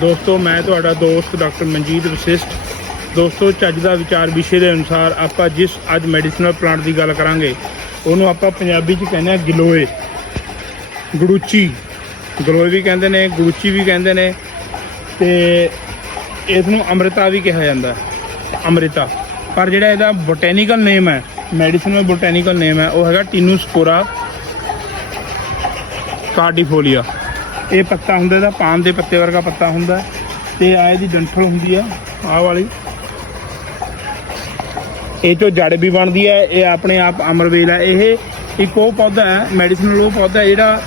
ਦੋਸਤੋ, ਮੈਂ ਤੁਹਾਡਾ ਦੋਸਤ ਡਾਕਟਰ ਮਨਜੀਤ ਵਸਿਸ਼ਟ। ਦੋਸਤੋ, ਚੱਜ ਦਾ ਵਿਚਾਰ, ਵਿਸ਼ੇ ਦੇ ਅਨੁਸਾਰ ਆਪਾਂ ਜਿਸ ਅੱਜ ਮੈਡੀਸਨਲ ਪਲਾਂਟ ਦੀ ਗੱਲ ਕਰਾਂਗੇ, ਉਹਨੂੰ ਆਪਾਂ ਪੰਜਾਬੀ 'ਚ ਕਹਿੰਦੇ ਆ ਗਿਲੋਏ। ਗੜੂਚੀ ਗਲੋਏ ਵੀ ਕਹਿੰਦੇ ਨੇ ਗੜੂਚੀ ਵੀ ਕਹਿੰਦੇ ਨੇ, ਤੇ ਇਸ ਨੂੰ ਅੰਮ੍ਰਿਤਾ ਵੀ ਕਿਹਾ ਜਾਂਦਾ ਅੰਮ੍ਰਿਤਾ। ਪਰ ਜਿਹੜਾ ਇਹਦਾ ਬੋਟੈਨੀਕਲ ਨੇਮ ਹੈ ਮੈਡੀਸਨਲ ਬੋਟੈਨੀਕਲ ਨੇਮ ਹੈ, ਉਹ ਹੈਗਾ ਟਿਨੂਸਪੋਰਾ ਕਾਰਡੀਫੋਲੀਆ ਇਹ ਪੱਤਾ ਹੁੰਦਾ, ਇਹਦਾ ਪਾਮ ਦੇ ਪੱਤੇ ਵਰਗਾ ਪੱਤਾ ਹੁੰਦਾ। ਹੈ ਤੇ ਆ ਇਹਦੀ ਡੰਠਲ ਹੁੰਦੀ ਆ, ਆਹ ਵਾਲੀ। ਇਹ ਤੋਂ ਜੜ ਵੀ ਬਣਦੀ ਹੈ ਇਹ ਆਪਣੇ ਆਪ ਅਮਰਵੇਲ ਹੈ ਇਹ ਇੱਕ ਉਹ ਪੌਦਾ ਹੈ, ਮੈਡੀਸਨਲ ਉਹ ਪੌਦਾ ਹੈ, ਜਿਹੜਾ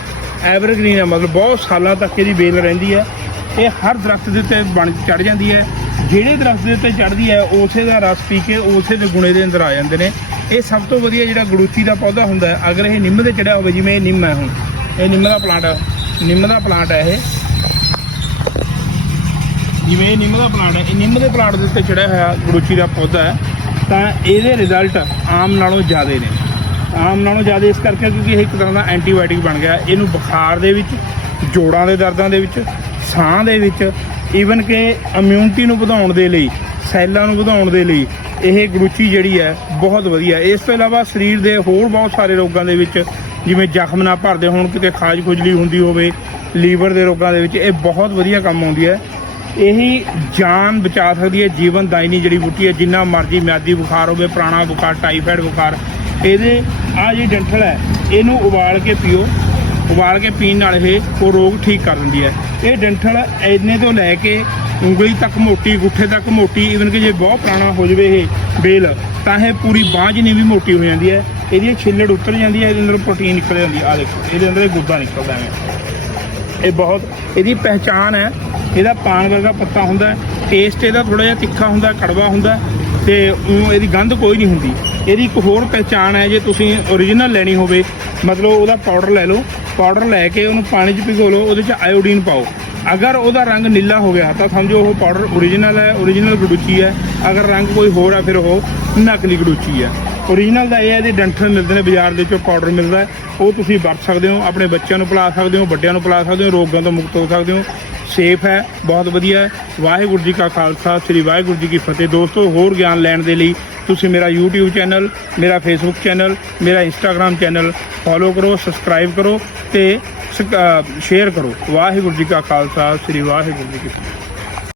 ਐਵਰਗ੍ਰੀਨ ਹੈ ਮਤਲਬ ਬਹੁਤ ਸਾਲਾਂ ਤੱਕ ਇਹਦੀ ਵੇਲ ਰਹਿੰਦੀ ਹੈ ਇਹ ਹਰ ਦਰਖਤ ਦੇ ਉੱਤੇ ਬਣ ਚੜ ਜਾਂਦੀ ਹੈ। ਜਿਹੜੇ ਦਰਖਤ ਦੇ ਉੱਤੇ ਚੜਦੀ ਹੈ, ਉਸੇ ਦਾ ਰਸ ਪੀ ਕੇ ਉਸੇ ਦੇ ਗੁਣੇ ਦੇ ਅੰਦਰ ਆ ਜਾਂਦੇ ਨੇ। ਇਹ ਸਭ ਤੋਂ ਵਧੀਆ ਜਿਹੜਾ ਗੜੂਚੀ ਦਾ ਪੌਦਾ ਹੁੰਦਾ ਹੈ, ਅਗਰ ਇਹ ਨਿੰਮ ਦੇ ਚੜਿਆ ਹੋਵੇ, ਜਿਵੇਂ ਇਹ ਨਿੰਮ ਹੈ ਹੁਣ। ਇਹ ਨਿੰਮ ਦਾ ਪਲਾਂਟ ਹੈ ਨਿੰਮ ਦਾ ਪਲਾਂਟ ਹੈ ਇਹ। ਜਿਵੇਂ ਇਹ ਨਿੰਮ ਦਾ ਪਲਾਂਟ ਹੈ, ਇਹ ਨਿੰਮ ਦੇ ਪਲਾਂਟ ਦੇ ਉੱਤੇ ਚੜਿਆ ਹੋਇਆ ਗੜੂਚੀ ਦਾ ਪੌਦਾ ਹੈ। ਤਾਂ ਇਹਦੇ ਰਿਜ਼ਲਟ ਆਮ ਨਾਲੋਂ ਜ਼ਿਆਦਾ ਨੇ। ਆਮ ਨਾਲੋਂ ਜ਼ਿਆਦਾ ਇਸ ਕਰਕੇ ਕਿਉਂਕਿ ਇਹ ਇੱਕ ਤਰ੍ਹਾਂ ਦਾ ਐਂਟੀਬਾਇਓਟਿਕ ਬਣ ਗਿਆ। ਇਹਨੂੰ ਬੁਖਾਰ ਦੇ ਵਿੱਚ, ਜੋੜਾਂ ਦੇ ਦਰਦਾਂ ਦੇ ਵਿੱਚ, ਸਾਹ ਦੇ ਵਿੱਚ ਈਵਨ ਕਿ ਇਮਿਊਨਿਟੀ ਨੂੰ ਵਧਾਉਣ ਦੇ ਲਈ, ਸੈੱਲਾਂ ਨੂੰ ਵਧਾਉਣ ਦੇ ਲਈ ਇਹ ਗੜੂਚੀ ਜਿਹੜੀ ਹੈ, ਬਹੁਤ ਵਧੀਆ। ਇਸ ਤੋਂ ਇਲਾਵਾ ਸਰੀਰ ਦੇ ਹੋਰ ਬਹੁਤ ਸਾਰੇ ਰੋਗਾਂ ਦੇ ਵਿੱਚ, ਜਿਵੇਂ ਜ਼ਖਮ ਨਾ ਭਰਦੇ ਹੋਣ, ਕਿਤੇ ਖਾਜ ਖੁਜਲੀ ਹੁੰਦੀ ਹੋਵੇ, ਲੀਵਰ ਦੇ ਰੋਗਾਂ ਦੇ ਵਿੱਚ, ਇਹ ਬਹੁਤ ਵਧੀਆ ਕੰਮ ਆਉਂਦੀ ਹੈ। ਇਹੀ ਜਾਨ ਬਚਾ ਸਕਦੀ ਹੈ ਜੀਵਨ ਦਾਇਨੀ ਜਿਹੜੀ ਬੂਟੀ ਹੈ, ਜਿੰਨਾ ਮਰਜ਼ੀ ਮਿਆਦੀ ਬੁਖਾਰ ਹੋਵੇ, ਪੁਰਾਣਾ ਬੁਖਾਰ, ਟਾਈਫਾਇਡ ਬੁਖਾਰ। ਇਹਦੇ ਆ ਜਿਹੜੀ ਡੰਠਲ ਹੈ, ਇਹਨੂੰ ਉਬਾਲ ਕੇ ਪੀਓ। ਉਬਾਲ ਕੇ ਪੀਣ ਨਾਲ ਇਹ, ਉਹ ਰੋਗ ਠੀਕ ਕਰ ਦਿੰਦੀ ਹੈ। ਇਹ ਡੰਠਲ ਇੰਨੇ ਤੋਂ ਲੈ ਕੇ ਉਂਗਲੀ ਤੱਕ ਮੋਟੀ, ਗੁੱਠੇ ਤੱਕ ਮੋਟੀ ਈਵਨ ਕਿ ਜੇ ਬਹੁਤ ਪੁਰਾਣਾ ਹੋ ਜਵੇ ਇਹ ਬੇਲ, ਤਾਂ ਇਹ ਪੂਰੀ ਬਾਂਹ ਜਿੰਨੀ ਵੀ ਮੋਟੀ ਹੋ ਜਾਂਦੀ ਹੈ, ਇਹਦੀ ਛਿੱਲੜ ਉਤਰ ਜਾਂਦੀ ਹੈ, ਇਹਦੇ ਅੰਦਰ ਪ੍ਰੋਟੀਨ ਨਿਕਲ ਜਾਂਦੀ ਹੈ। ਆ ਦੇਖੋ, ਇਹਦੇ ਅੰਦਰ ਇਹ ਗੁੱਦਾ ਨਿਕਲਦਾ ਹੈ। ਇਹ ਬਹੁਤ, ਇਹਦੀ ਪਹਿਚਾਨ ਹੈ, ਇਹਦਾ ਪਾਨ ਵਰਗਾ ਪੱਤਾ ਹੁੰਦਾ ਟੇਸਟ ਇਹਦਾ ਥੋੜਾ ਜਿਹਾ ਤਿੱਖਾ ਹੁੰਦਾ, ਕੜਵਾ ਹੁੰਦਾ ਤੇ ਊਂ ਇਹਦੀ ਗੰਧ ਕੋਈ ਨਹੀਂ ਹੁੰਦੀ। ਇਹਦੀ ਇੱਕ ਹੋਰ ਪਹਿਚਾਨ ਹੈ, ਜੇ ਤੁਸੀਂ ਓਰੀਜਨਲ ਲੈਣੀ ਹੋਵੇ, ਮਤਲਬ ਉਹਦਾ ਪਾਊਡਰ ਲੈ ਲਓ ਪਾਊਡਰ ਲੈ ਕੇ ਉਹਨੂੰ ਪਾਣੀ 'ਚ ਭਿਗੋ ਲਓ ਉਹਦੇ 'ਚ ਆਇਓਡੀਨ ਪਾਓ। ਅਗਰ ਉਹਦਾ ਰੰਗ ਨੀਲਾ ਹੋ ਗਿਆ ਤਾਂ ਸਮਝੋ ਉਹ ਪਾਊਡਰ ਓਰੀਜਨਲ ਹੈ ਓਰੀਜਨਲ ਗੜੂਚੀ ਹੈ। ਅਗਰ ਰੰਗ ਕੋਈ ਹੋਰ ਹੈ ਫਿਰ ਉਹ ਨਕਲੀ ਗੜੂਚੀ ਹੈ। ਓਰੀਜਨਲ ਦਾ ਇਹ ਹੈ ਇਹਦੇ ਡੰਠਲ ਮਿਲਦੇ ਨੇ ਬਾਜ਼ਾਰ ਦੇ ਵਿੱਚੋਂ ਪਾਊਡਰ ਮਿਲਦਾ ਹੈ। ਉਹ ਤੁਸੀਂ ਵਰਤ ਸਕਦੇ ਹੋ, ਆਪਣੇ ਬੱਚਿਆਂ ਨੂੰ ਪਿਲਾ ਸਕਦੇ ਹੋ, ਵੱਡਿਆਂ ਨੂੰ ਪਿਲਾ ਸਕਦੇ ਹੋ, ਰੋਗਾਂ ਤੋਂ ਮੁਕਤ ਹੋ ਸਕਦੇ ਹੋ। ਸੇਫ ਹੈ, ਬਹੁਤ ਵਧੀਆ ਹੈ। ਵਾਹਿਗੁਰੂ ਜੀ ਕਾ ਖਾਲਸਾ, ਸ੍ਰੀ ਵਾਹਿਗੁਰੂ ਜੀ ਕੀ ਫਤਿਹ। ਦੋਸਤੋ, ਹੋਰ ਗਿਆਨ ਲੈਣ ਦੇ ਲਈ ਤੁਸੀਂ ਮੇਰਾ YouTube ਚੈਨਲ ਮੇਰਾ Facebook ਚੈਨਲ ਮੇਰਾ Instagram ਚੈਨਲ ਫੋਲੋ ਕਰੋ ਸਬਸਕ੍ਰਾਈਬ ਕਰੋ ਤੇ ਸ਼ੇਅਰ ਕਰੋ। ਵਾਹਿਗੁਰੂ ਜੀ ਕਾ ਖਾਲਸਾ। ਸ੍ਰੀ ਵਾਹਿਗੁਰੂ ਜੀ ਕੀ ਫਤਿਹ।